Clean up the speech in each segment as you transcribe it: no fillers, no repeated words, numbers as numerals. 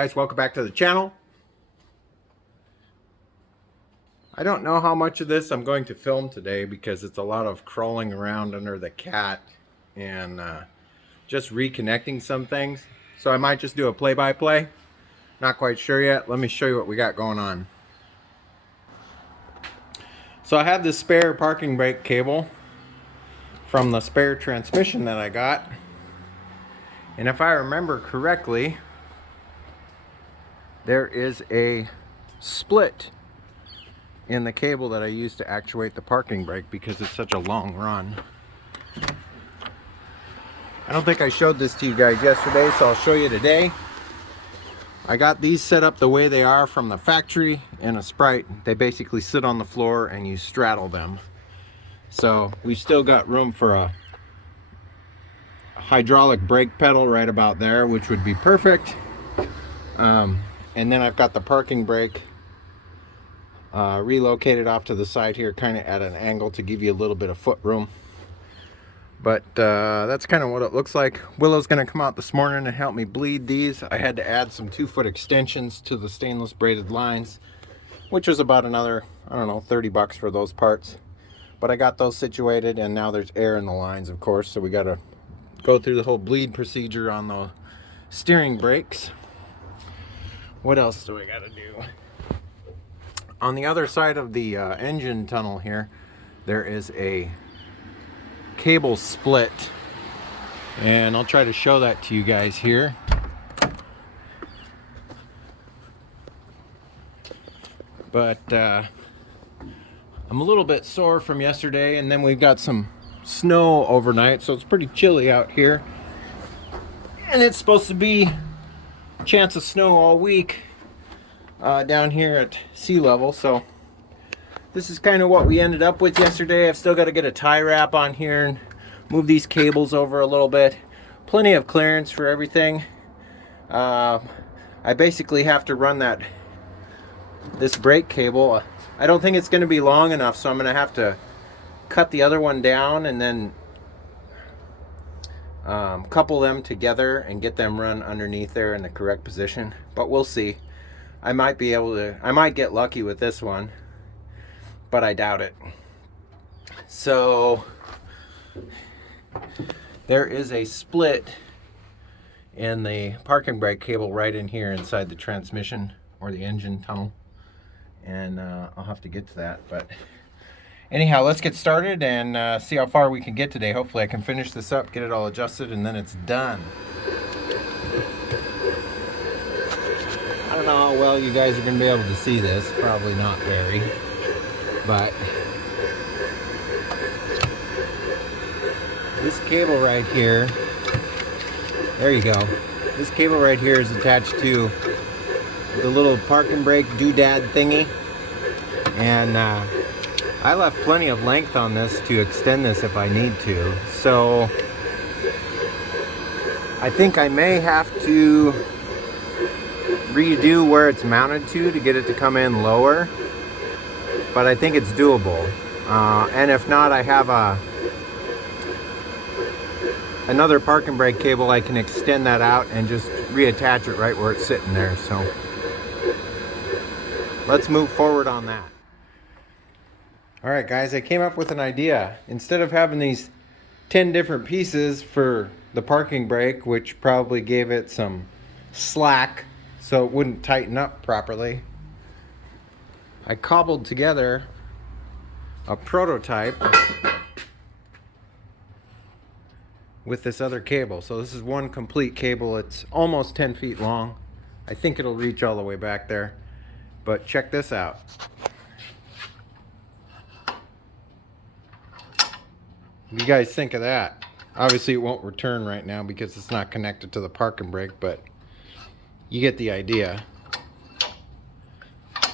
guys, welcome back to the channel. I don't know how much of this I'm going to film today because it's a lot of crawling around under the cat and just reconnecting some things. So I might just do a play-by-play. Not quite sure yet. Let me show you what we got going on. So I have this spare parking brake cable from the spare transmission that I got. And if I remember correctly, there is a split in the cable that I use to actuate the parking brake because it's such a long run. I don't think I showed this to you guys yesterday, so I'll show you today. I got these set up the way they are from the factory in a Spryte. They basically sit on the floor and you straddle them. So we still got room for a hydraulic brake pedal right about there, which would be perfect. And then I've got the parking brake relocated off to the side here, kind of at an angle to give you a little bit of foot room. But that's kind of what it looks like. Willow's going to come out this morning and help me bleed these. I had to add some 2-foot extensions to the stainless braided lines, which was about another, I don't know, 30 bucks for those parts. But I got those situated, and now there's air in the lines, of course, so we got to go through the whole bleed procedure on the steering brakes. What else do I got to do? On the other side of the engine tunnel here, there is a cable split, and I'll try to show that to you guys here. But I'm a little bit sore from yesterday, and then we've got some snow overnight, so it's pretty chilly out here, and it's supposed to be a chance of snow all week down here at sea level. So this is kind of what we ended up with yesterday. I've still got to get a tie wrap on here and move these cables over a little bit. Plenty of clearance for everything. I basically have to run this brake cable. I don't think it's going to be long enough, so I'm going to have to cut the other one down and then couple them together and get them run underneath there in the correct position. But we'll see. I might get lucky with this one, but I doubt it. So there is a split in the parking brake cable right in here inside the transmission or the engine tunnel, and I'll have to get to that. But anyhow, let's get started and see how far we can get today. Hopefully I can finish this up, get it all adjusted, and then it's done. I don't know how well you guys are going to be able to see this. Probably not very. But this cable right here, there you go. This cable right here is attached to the little parking brake doodad thingy. And I left plenty of length on this to extend this if I need to. So I think I may have to redo where it's mounted to get it to come in lower, but I think it's doable. And if not, I have another parking brake cable. I can extend that out and just reattach it right where it's sitting there. So let's move forward on that. All right, guys, I came up with an idea. Instead of having these 10 different pieces for the parking brake, which probably gave it some slack so it wouldn't tighten up properly, I cobbled together a prototype with this other cable. So this is one complete cable. It's almost 10 feet long. I think it'll reach all the way back there. But check this out. What do you guys think of that? Obviously it won't return right now because it's not connected to the parking brake, but you get the idea.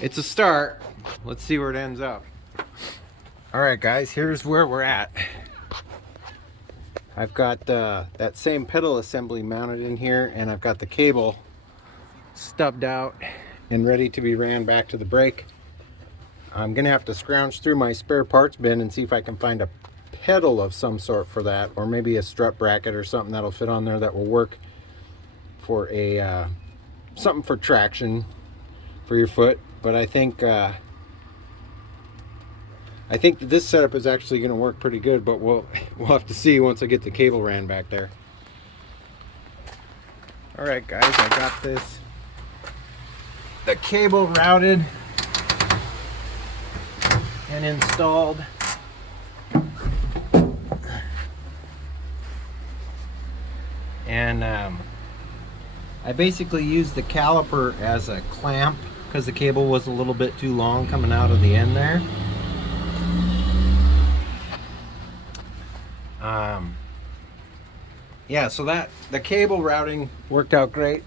It's a start. Let's see where it ends up. Alright guys, here's where we're at. I've got that same pedal assembly mounted in here, and I've got the cable stubbed out and ready to be ran back to the brake. I'm gonna have to scrounge through my spare parts bin and see if I can find a pedal of some sort for that, or maybe a strut bracket or something that'll fit on there that will work for a something for traction for your foot. But I think that this setup is actually going to work pretty good, but we'll have to see once I get the cable ran back there. All right, guys, I got the cable routed and installed. And I basically used the caliper as a clamp because the cable was a little bit too long coming out of the end there. Yeah, so the cable routing worked out great.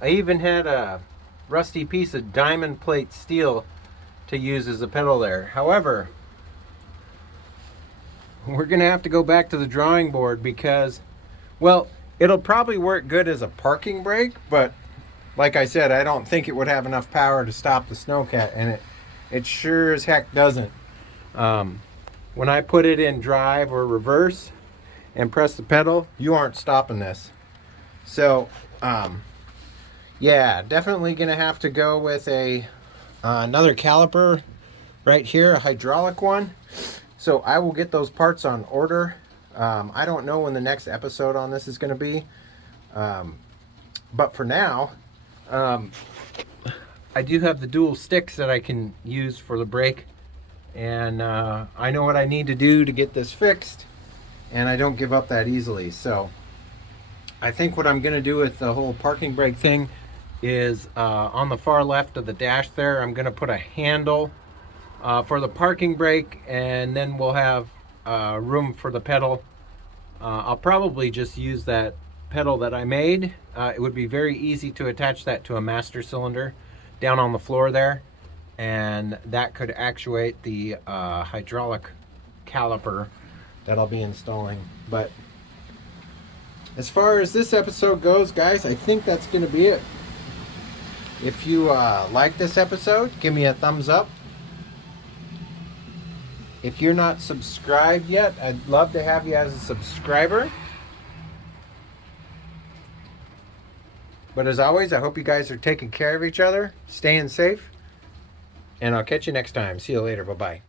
I even had a rusty piece of diamond plate steel to use as a pedal there. However, we're gonna have to go back to the drawing board because, well, it'll probably work good as a parking brake, but like I said, I don't think it would have enough power to stop the snowcat, and it sure as heck doesn't. When I put it in drive or reverse and press the pedal, you aren't stopping this. So yeah, definitely gonna have to go with another caliper right here, a hydraulic one. So I will get those parts on order. I don't know when the next episode on this is going to be, but for now, I do have the dual sticks that I can use for the brake, and I know what I need to do to get this fixed, and I don't give up that easily. So I think what I'm going to do with the whole parking brake thing is on the far left of the dash there, I'm going to put a handle for the parking brake, and then we'll have room for the pedal. I'll probably just use that pedal that I made. It would be very easy to attach that to a master cylinder down on the floor there, and that could actuate the hydraulic caliper that I'll be installing. But as far as this episode goes, guys, I think that's going to be it. If you like this episode, give me a thumbs up. If you're not subscribed yet, I'd love to have you as a subscriber. But as always, I hope you guys are taking care of each other, staying safe, and I'll catch you next time. See you later. Bye-bye.